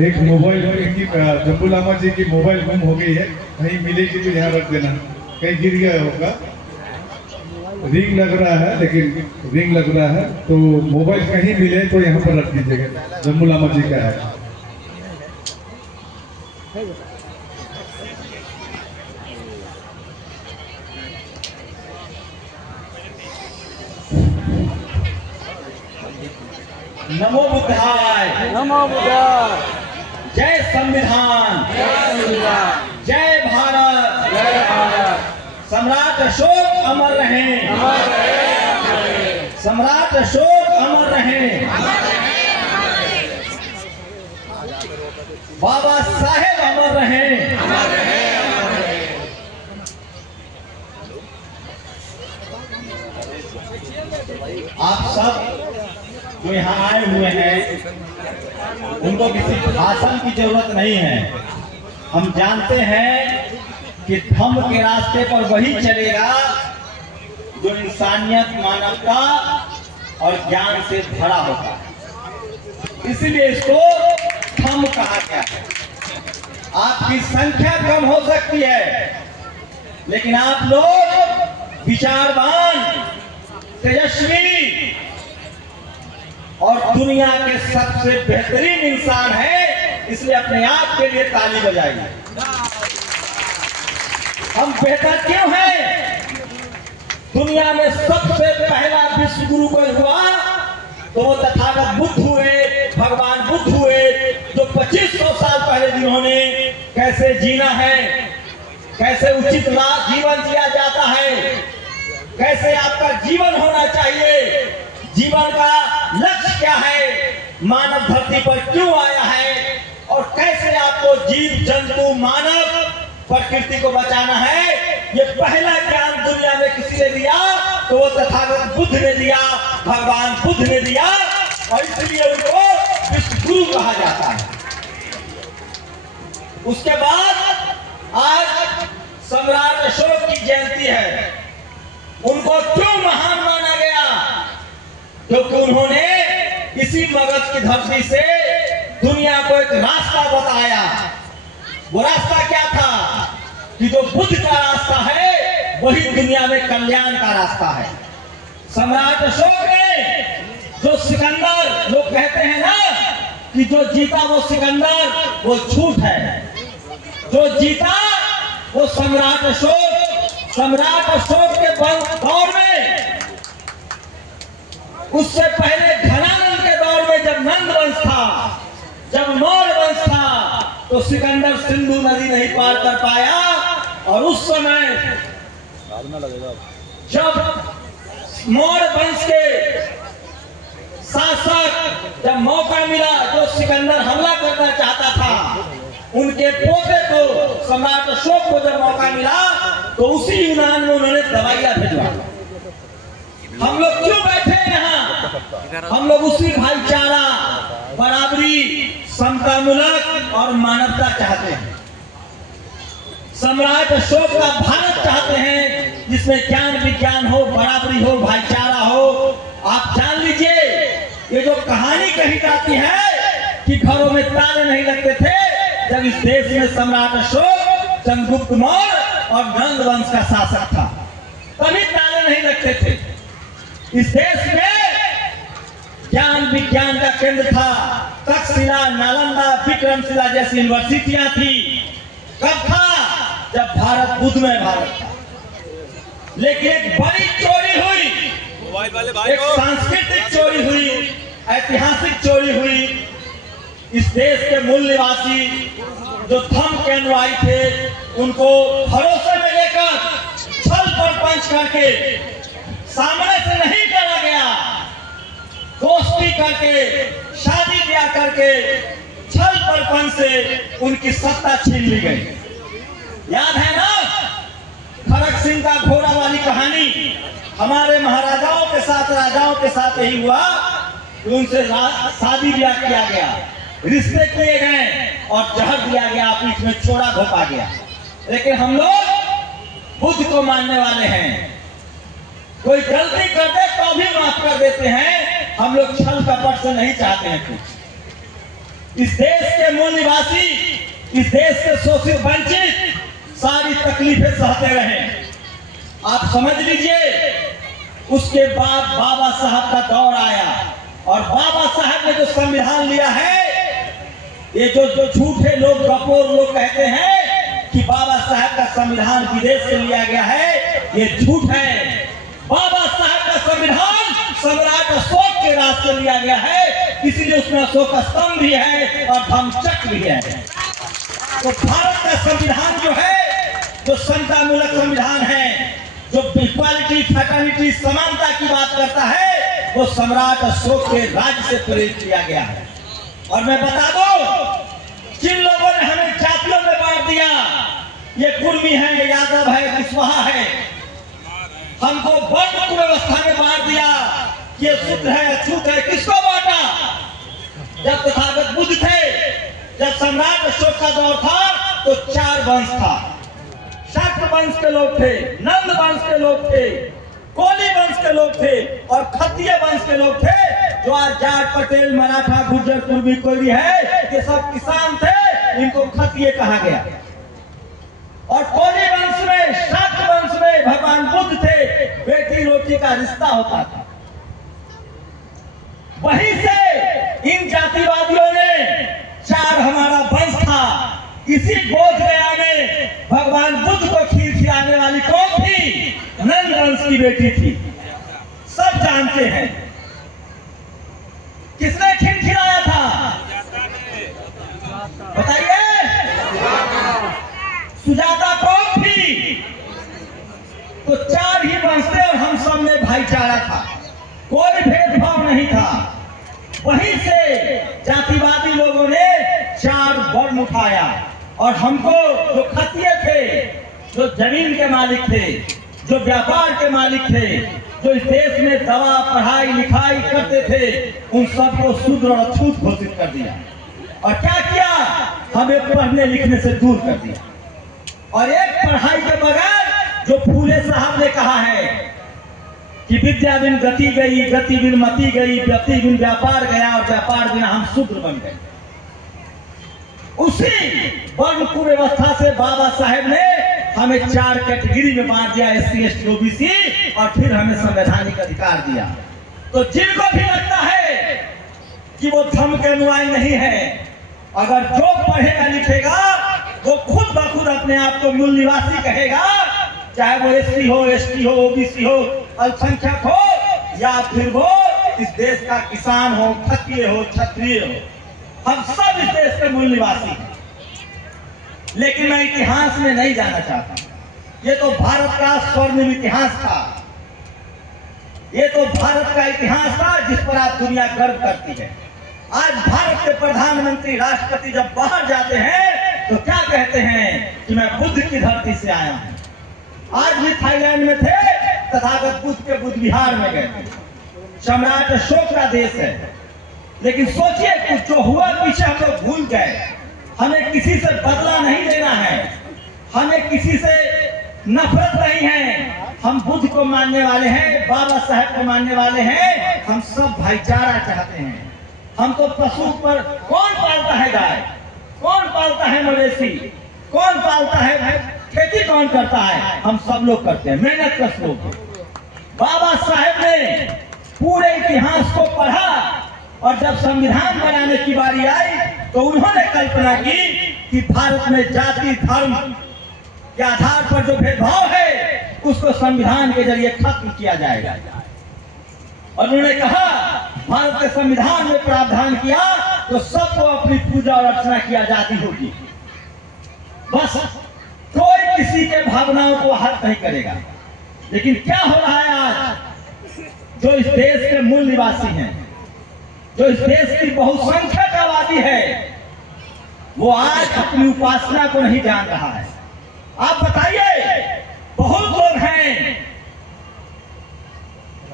एक मोबाइल की जम्बू लामा जी की मोबाइल गुम हो गई है, कहीं मिलेगी तो यहाँ रख देना, कहीं गिर गया होगा। रिंग लग रहा है, लेकिन रिंग लग रहा है तो मोबाइल कहीं मिले तो यहाँ पर रख दीजिएगा। जम्बू लामा जी का है। नमो बुद्धाय, नमो बुद्धाय। जय संविधान, जय भारत, जय भारत। सम्राट अशोक अमर रहे, सम्राट अशोक अमर रहे, बाबा साहेब अमर रहे। आप सब जो यहाँ आए हुए हैं उनको किसी भाषण की जरूरत नहीं है। हम जानते हैं कि धम्म के रास्ते पर वही चलेगा जो इंसानियत, मानवता और ज्ञान से भरा होता है। इसलिए इसको धम्म कहा गया है। आपकी संख्या कम हो सकती है, लेकिन आप लोग विचारवान, तेजस्वी और दुनिया के सबसे बेहतरीन इंसान है। इसलिए अपने आप के लिए ताली बजाइए। हम बेहतर क्यों हैं? दुनिया में सबसे पहला विश्व गुरु कोई हुआ तो वो तथागत बुद्ध हुए, भगवान बुद्ध हुए, जो 2500 साल पहले जिन्होंने कैसे जीना है, कैसे उचित जीवन जिया जाता है, कैसे आपका जीवन होना चाहिए, जीवन का लक्ष्य क्या है, मानव धरती पर क्यों आया है और कैसे आपको जीव जंतु, मानव, प्रकृति को बचाना है, ये पहला ज्ञान दुनिया में किसी ने दिया तो वो तथागत बुद्ध ने दिया, भगवान बुद्ध ने दिया। और इसलिए उनको विश्व गुरु कहा जाता है। उसके बाद आज सम्राट अशोक की जयंती है। उनको क्यों महान माना गया? क्योंकि उन्होंने इसी मगध की धरती से दुनिया को एक रास्ता बताया। वो रास्ता क्या था? कि जो बुद्ध का रास्ता है वही दुनिया में कल्याण का रास्ता है। सम्राट अशोक ने जो सिकंदर, लोग कहते हैं ना कि जो जीता वो सिकंदर, वो झूठ है। जो जीता वो सम्राट अशोक। सम्राट अशोक के दौर में, उससे पहले घनानंद के दौर में जब नंद वंश था, जब मौर्य वंश था, तो सिकंदर सिंधु नदी नहीं पार कर पाया। और उस समय जब मौर्य वंश के शासक, जब मौका मिला, जो सिकंदर हमला करना चाहता था, उनके पोते को, सम्राट अशोक को जब मौका मिला तो उसी यूनान में उन्होंने दवाइयां भिजवा। हम लोग क्यों बैठे हैं यहाँ? हम लोग उसी भाईचारा, बराबरी, समतामूलक और मानवता चाहते हैं। सम्राट अशोक का भारत चाहते हैं जिसमें ज्ञान विज्ञान हो, बराबरी हो, भाईचारा हो। आप जान लीजिए, ये जो कहानी कही जाती है कि घरों में ताले नहीं लगते थे, जब इस देश में सम्राट अशोक, चंद्रगुप्त मौर्य और नंद वंश का शासक था, तभी ताले नहीं लगते थे। इस देश में ज्ञान विज्ञान का केंद्र था। तक्षशिला, नालंदा, विक्रमशिला जैसी यूनिवर्सिटियां थी। कब था? जब भारत बुद्धमय भारत था। लेकिन एक बड़ी चोरी हुई, एक सांस्कृतिक चोरी हुई, ऐतिहासिक चोरी हुई। इस देश के मूल निवासी जो धम्म के अनुयायी थे, उनको भरोसे में लेकर छल प्रपंच करके, सामने से नहीं डरा गया, दोस्ती करके, शादी ब्याह करके, छल प्रपंच से उनकी सत्ता छीन ली गई। याद है ना खड़ग सिंह का घोड़ा वाली कहानी? हमारे महाराजाओं के साथ, राजाओं के साथ यही हुआ कि उनसे शादी ब्याह किया गया, रिश्ते किए गए और जहर दिया गया, बीच में छोड़ा घोपा गया। लेकिन हम लोग बुद्ध को मानने वाले हैं। कोई गलती कर दे तो भी माफ कर देते हैं। हम लोग छल कपट से नहीं चाहते हैं कुछ। इस देश के मूल निवासी, इस देश के शोषित वंचित सारी तकलीफें सहते रहे। आप समझ लीजिए, उसके बाद बाबा साहब का दौर आया और बाबा साहब ने जो संविधान लिया है, ये जो झूठे लोग, गपोर लोग कहते हैं कि बाबा साहब का संविधान विदेश से लिया गया है, ये झूठ है। बाबा साहब का संविधान सम्राट अशोक के राज से लिया गया है, इसीलिए उसमें अशोक स्तंभ भी है और धम्मचक्र भी है। तो भारत का संविधान जो है, जो समतामूलक संविधान है, जो इक्वालिटी, फ्रेटर्निटी, समानता की बात करता है, वो सम्राट अशोक के राज्य से प्रेरित किया गया है। और मैं बता दूं, जिन लोगों ने हमें जातियों में बांट दिया, ये कुर्मी है, यादव है, कुशवाहा है, हमको वर्ण कुव्यवस्था में बांट दिया, ये शुद्ध है, अछूत है, किसको बांटा? जब तथागत बुद्ध थे, जब सम्राट अशोक का दौर था, तो 4 वंश था। शक वंश के लोग थे, नंद वंश के लोग थे, कोली वंश के लोग थे और क्षत्रिय वंश के लोग थे। जो आज जाट, पटेल, मराठा, गुर्जर, कुर्मी, कोई है, ये सब किसान थे, इनको क्षत्रिय कहा गया। और कोली वंश में, शक वंश में भगवान बुद्ध थे, बेटी रोटी का रिश्ता होता था। वहीं से इन जातिवादियों ने 4 हमारा वंश था। इसी बोध गया में भगवान बुद्ध को खीर खिलाने वाली कौन थी? नंद वंश की बेटी थी। सब जानते हैं। किसने खीर खिलाया था? बताइए। सुजाता कौन थी? तो 4 ही वंश थे और हम सब में भाईचारा था, कोई भेदभाव नहीं था। वहीं से जातिवादी लोगों ने 4 वर्ण उठाया और हमको, जो क्षत्रिय थे, जो जमीन के मालिक थे, जो व्यापार के मालिक थे, जो इस देश में दवा, पढ़ाई, लिखाई करते थे, उन सबको शूद्र और अछूत घोषित कर दिया। और क्या किया? हमें पढ़ने लिखने से दूर कर दिया। और एक पढ़ाई के बगैर, जो फूले साहब ने कहा है कि विद्या बिन गति गई, गति बिन मति गई, गति बिन व्यापार गया और व्यापार बिना हम शूद्र बन गए। उसी वर्ण कुव्यवस्था से बाबा साहेब ने हमें 4 कैटेगरी में बांट दिया, SC, ST, OBC, और फिर हमें संवैधानिक अधिकार दिया। तो जिनको भी लगता है कि वो धर्म के अनुयायी नहीं है, अगर जो पढ़ेगा लिखेगा वो खुद ब खुद अपने आप को मूल निवासी कहेगा, चाहे वो SC हो, ST हो, OBC हो, अल्पसंख्यक हो, या फिर वो इस देश का किसान हो, क्षत्रिय हो, क्षत्रिय हो, हम सब इस देश के मूल निवासी हैं। लेकिन मैं इतिहास में नहीं जाना चाहता। ये तो भारत का स्वर्णिम इतिहास था, ये तो भारत का इतिहास था जिस पर आज दुनिया गर्व करती है। आज भारत के प्रधानमंत्री, राष्ट्रपति जब बाहर जाते हैं तो क्या कहते हैं कि मैं बुद्ध की धरती से आया हूं। आज भी थाईलैंड में थे, तथागत बुद्ध के बुद्ध विहार में गए थे। सम्राट अशोक का देश है, लेकिन सोचिए कुछ जो हुआ पीछे हम लोग भूल गए। हमें किसी से बदला नहीं लेना है, हमें किसी से नफरत नहीं है। हम बुद्ध को मानने वाले हैं, बाबा साहेब को मानने वाले हैं, हम सब भाईचारा चाहते हैं। हम तो पशु पर, कौन पालता है गाय, कौन पालता है मवेशी, कौन पालता है, खेती कौन करता है? हम सब लोग करते हैं, मेहनत कश लोग। बाबा साहेब ने पूरे इतिहास को पढ़ा और जब संविधान बनाने की बारी आई तो उन्होंने कल्पना की कि भारत में जाति, धर्म के आधार पर जो भेदभाव है उसको संविधान के जरिए खत्म किया जाएगा। और उन्होंने कहा, भारत के संविधान में प्रावधान किया तो सबको अपनी पूजा और अर्चना की आजादी होगी, बस कोई किसी के भावनाओं को हर्ट नहीं करेगा। लेकिन क्या हो रहा है आज? जो इस देश के मूल निवासी हैं, जो इस देश की बहुसंख्यक आबादी है, वो आज अपनी उपासना को नहीं जान रहा है। आप बताइए, बहुत लोग हैं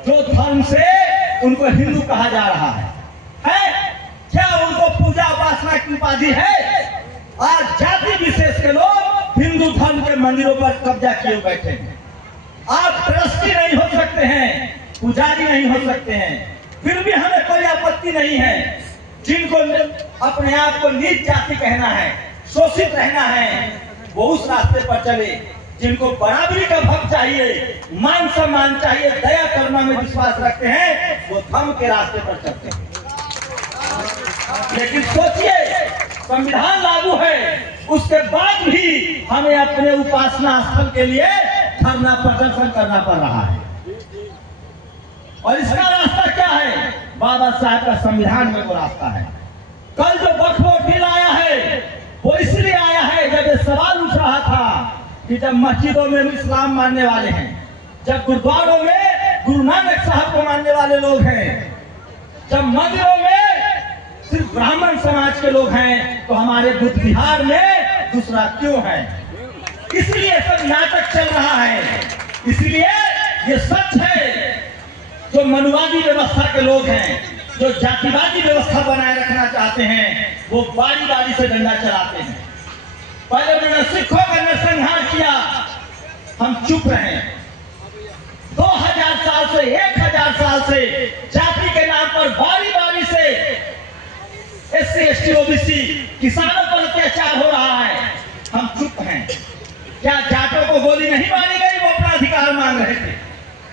जो धर्म से उनको हिंदू कहा जा रहा है? क्या उनको पूजा उपासना की उपाधि है? आज जाति विशेष के लोग हिंदू हिंदू धर्म के मंदिरों पर कब्जा किए बैठे हैं। आप ट्रस्टी नहीं हो सकते हैं, पुजारी नहीं हो सकते हैं, फिर भी हमें कोई आपत्ति नहीं है। जिनको अपने आप को नीच जाति कहना है, शोषित रहना है, वो उस रास्ते पर चले। जिनको बराबरी का भक्त चाहिए, मान सम्मान चाहिए, दया करना में विश्वास रखते हैं, वो धर्म के रास्ते पर चलते हैं। लेकिन सोचिए, संविधान लागू है, उसके बाद भी हमें अपने उपासना स्थल के लिए धरना प्रदर्शन करना पड़ रहा है। और इसका रास्ता क्या है? बाबा साहब का संविधान में वो रास्ता है। कल जो वक्फ बोर्ड बिल आया है, वो इसलिए आया है, जब ये सवाल उठ रहा था कि जब मस्जिदों में इस्लाम मानने वाले हैं, जब गुरुद्वारों में गुरु नानक साहब को मानने वाले लोग हैं, जब मंदिरों में सिर्फ ब्राह्मण समाज के लोग हैं, तो हमारे बुद्ध विहार में दूसरा क्यों है? इसलिए सब नाटक चल रहा है। इसलिए ये सच है, जो मनुवादी व्यवस्था के लोग हैं, जो जातिवादी व्यवस्था बनाए रखना चाहते हैं, वो बारी बारी से डंडा चलाते हैं। पहले उन्होंने सिखों का नरसंहार किया, हम चुप रहे। 2000 साल से 1000 साल से जाति के नाम पर बारी बारी से SC ST OBC किसानों पर अत्याचार हो रहा है, हम चुप हैं। क्या जाटों को गोली नहीं मारी गई? वो अपना अधिकार मांग रहे थे।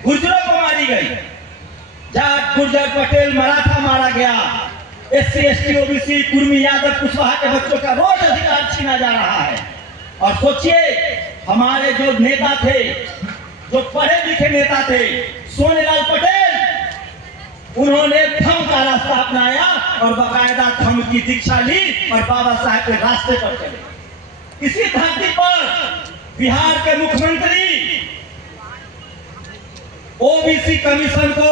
गुर्जरों को मारी गई, जाट गुर्जर पटेल मराठा मारा गया, SC ST OBC Kurmi Yadav Kushwaha के बच्चों का रोज अधिकार छीना जा रहा है। और सोचिए, हमारे जो नेता थे, जो पढ़े लिखे नेता थे, सोनेलाल पटेल, उन्होंने धर्म का रास्ता अपनाया और बाकायदा धर्म की दीक्षा ली और बाबा साहब के रास्ते पर चले। इसी धरती पर बिहार के मुख्यमंत्री OBC कमीशन को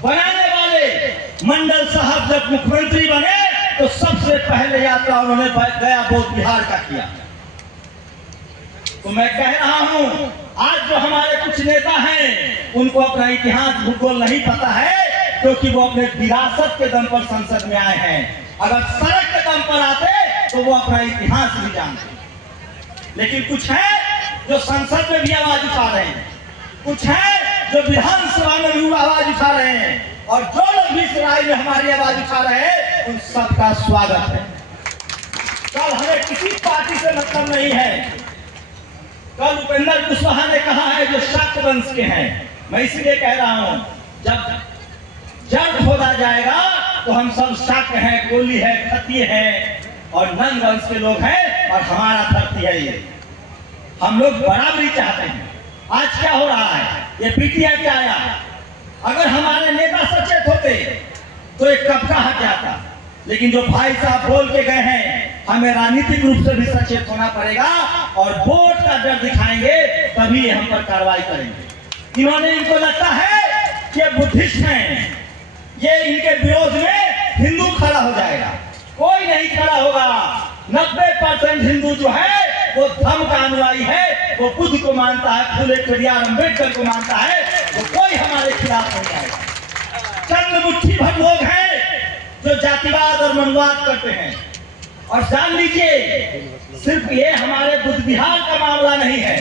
बनाने वाले मंडल साहब जब मुख्यमंत्री बने, तो सबसे पहले यात्रा उन्होंने गया बौद्ध बिहार का किया। तो मैं कह रहा हूं, आज जो हमारे कुछ नेता हैं, उनको अपना इतिहास भूगोल नहीं पता है, क्योंकि वो अपने विरासत के दम पर संसद में आए हैं। अगर सड़क के दम पर आते तो वो अपना इतिहास भी जानते। लेकिन कुछ है जो संसद में भी आवाज उठा रहे हैं, कुछ है जो विधानसभा में भी आवाज उठा रहे हैं, और जो लोग भी इस राय में हमारी आवाज उठा रहे हैं, उन सबका स्वागत है। कल हमें किसी पार्टी से मतलब नहीं है। कल उपेंद्र कुशवाहा ने कहा है जो शाक्त वंश के हैं, मैं इसलिए कह रहा हूं, जब जड़ खोदा जाएगा तो हम सब शाक्त हैं, कोली है, खत्ती है और नंद वंश के लोग हैं, और हमारा धरती है ये। हम लोग बराबरी चाहते हैं। आज क्या हो रहा है? ये पीटीआई क्या आया, अगर हमारे नेता सचेत होते तो एक कब्जा हट जाता। लेकिन जो भाई साहब बोल के गए हैं, हमें राजनीतिक रूप से भी सचेत होना पड़ेगा और वोट का डर दिखाएंगे, तभी हम पर कार्रवाई करेंगे। इन्होंने, इनको लगता है कि ये बुद्धिस्ट हैं, ये इनके विरोध में हिंदू खड़ा हो जाएगा। कोई नहीं खड़ा होगा। 90% हिंदू जो है वो धर्म का अनुयायी है, वो बुद्ध को मानता है, फुले पेरियार अम्बेडकर को मानता है, वो कोई हमारे खिलाफ नहीं आएगा। चंद मुट्ठी भर लोग हैं जो जातिवाद और मनुवाद करते हैं। और जान लीजिए, सिर्फ ये हमारे बुद्ध विहार का मामला नहीं है,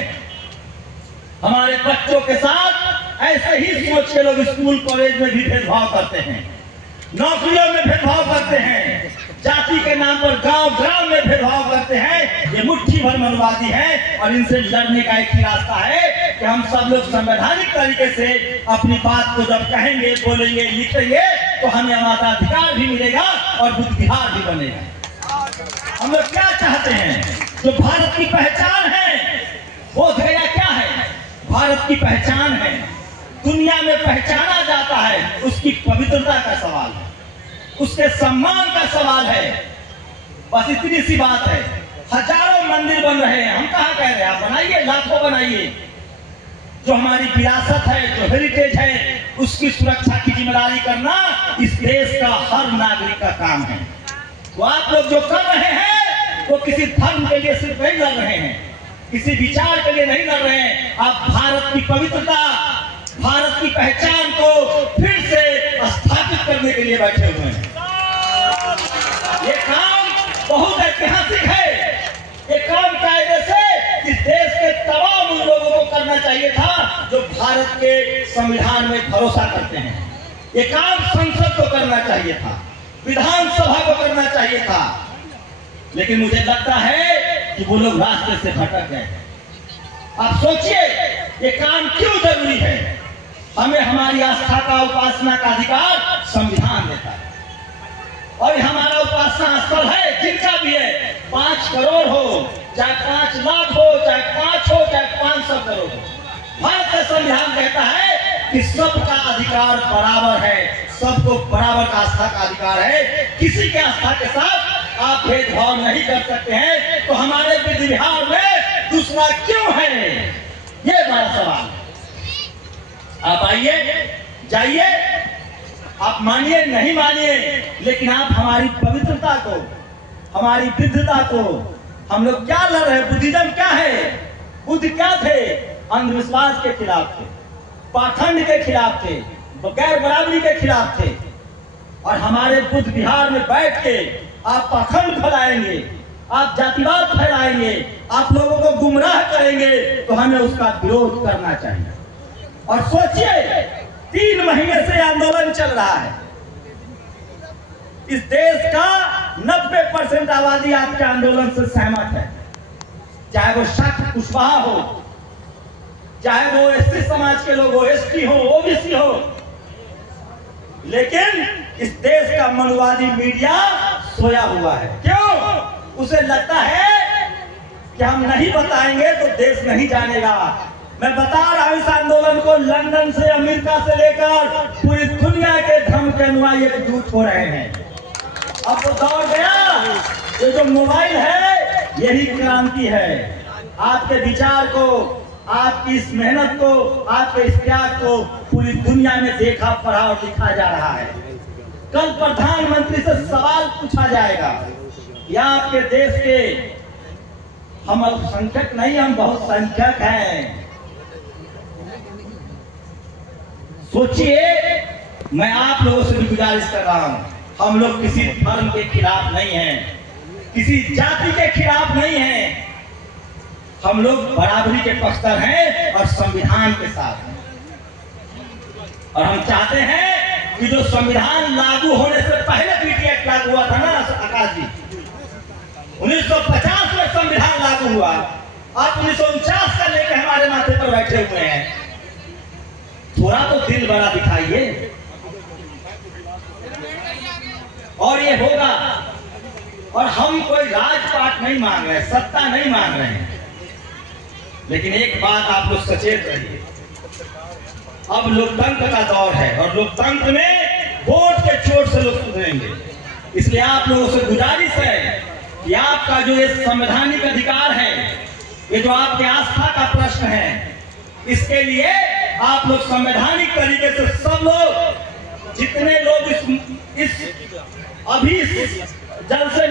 हमारे बच्चों के साथ ऐसे ही सोच के लोग स्कूल कॉलेज में भी भेदभाव करते हैं, नौकरियों में भेदभाव करते हैं, जाति के नाम पर गांव ग्राम में भेदभाव करते हैं। ये मुट्ठी भर मनुवादी हैं, और इनसे लड़ने का एक ही रास्ता है कि हम सब लोग संवैधानिक तरीके से अपनी बात को जब कहेंगे, बोलेंगे, लिखेंगे, तो हमें हमारा अधिकार भी मिलेगा और बुद्ध विहार भी बनेगा। हम लोग क्या चाहते हैं? जो भारत की पहचान है, बोध गया क्या है? भारत की पहचान है, दुनिया में पहचाना जाता है, उसकी पवित्रता का सवाल है, उसके सम्मान का सवाल है। बस इतनी सी बात है। हजारों मंदिर बन रहे हैं, हम कहाँ कह रहे हैं? आप बनाइए, लाखों बनाइए। जो हमारी विरासत है, जो हेरिटेज है, उसकी सुरक्षा की जिम्मेदारी करना इस देश का हर नागरिक का काम है। तो आप लोग जो कर रहे हैं, वो किसी धर्म के लिए सिर्फ नहीं लड़ रहे हैं, किसी विचार के लिए नहीं लड़ रहे हैं। आप भारत की पवित्रता, भारत की पहचान को फिर से स्थापित करने के लिए बैठे हुए हैं। ये काम बहुत ऐतिहासिक है। ये काम कायदे से इस देश के तमाम उन लोगों को करना चाहिए था जो भारत के संविधान में भरोसा करते हैं। ये काम संसद को करना चाहिए था, विधानसभा को करना चाहिए था, लेकिन मुझे लगता है कि वो लोग रास्ते से भटक गए। आप सोचिए ये काम क्यों जरूरी है। हमें हमारी आस्था का, उपासना का अधिकार संविधान देता है, और हमारा उपासना स्थल है जिनका भी है, 5 करोड़ हो चाहे 5 लाख हो, चाहे 5 हो चाहे 500 करोड़ हो, भारत का संविधान कहता है कि सबका अधिकार बराबर है, सबको बराबर का आस्था का अधिकार है। किसी के आस्था के साथ आप भेदभाव नहीं कर सकते हैं। तो हमारे विधि विहार में दूसरा क्यों है, ये बड़ा सवाल। आप आइए, जाइए, आप मानिए नहीं मानिए, लेकिन आप हमारी पवित्रता को, हमारी विद्धता को, हम लोग क्या लड़ रहे हैं, बुद्धिज्म क्या है, बुद्ध क्या थे, अंधविश्वास के खिलाफ थे, पाखंड के खिलाफ थे, गैर बराबरी के खिलाफ थे। और हमारे बुद्ध विहार में बैठ के आप पाखंड फैलाएंगे, आप जातिवाद फैलाएंगे, आप लोगों को गुमराह करेंगे, तो हमें उसका विरोध करना चाहिए। और सोचिए 3 महीने से आंदोलन चल रहा है। इस देश का 90% आबादी आपके आंदोलन से सहमत है, चाहे वो शक कुशवाहा हो, चाहे वो एससी समाज के लोग हो, एसटी हो, ओबीसी हो। लेकिन इस देश का मनुवादी मीडिया सोया हुआ है। क्यों? उसे लगता है कि हम नहीं बताएंगे तो देश नहीं जानेगा। मैं बता रहा हूं, इस आंदोलन को लंदन से, अमेरिका से लेकर पूरी दुनिया के धर्म के अनुयायी एकजुट हो रहे हैं। अब तो दौड़ गया, ये जो मोबाइल है यही क्रांति है। आपके विचार को, आपकी इस मेहनत को, आपके इस त्याग को पूरी दुनिया में देखा, पढ़ा और लिखा जा रहा है। कल प्रधानमंत्री से सवाल पूछा जाएगा कि आपके देश के, हम अल्पसंख्यक नहीं, हम बहुसंख्यक हैं। सोचिए, मैं आप लोगों से भी गुजारिश कर रहा हूं, हम लोग किसी धर्म के खिलाफ नहीं हैं, किसी जाति के खिलाफ नहीं हैं, हम लोग बराबरी के पक्षधर हैं और संविधान के साथ हैं। और हम चाहते हैं कि जो संविधान लागू होने से पहले बीटी एक्ट लागू हुआ था ना आकाश जी, 1950 में संविधान लागू हुआ, आप 1949 का लेकर हमारे माथे पर बैठे हुए हैं। थोड़ा तो दिल बड़ा दिखाइए। और ये होगा। और हम कोई राजपाट नहीं मांग रहे, सत्ता नहीं मांग रहे हैं, लेकिन एक बात आप लोग सचेत रहिए, अब लोकतंत्र का दौर है और लोकतंत्र में वोट के चोट से लोग सुधरेंगे। इसलिए आप लोगों से गुजारिश है कि आपका जो ये संवैधानिक अधिकार है, ये जो आपके आस्था का प्रश्न है, इसके लिए आप लोग संवैधानिक तरीके से सब लोग, जितने लोग इस अभी जलसे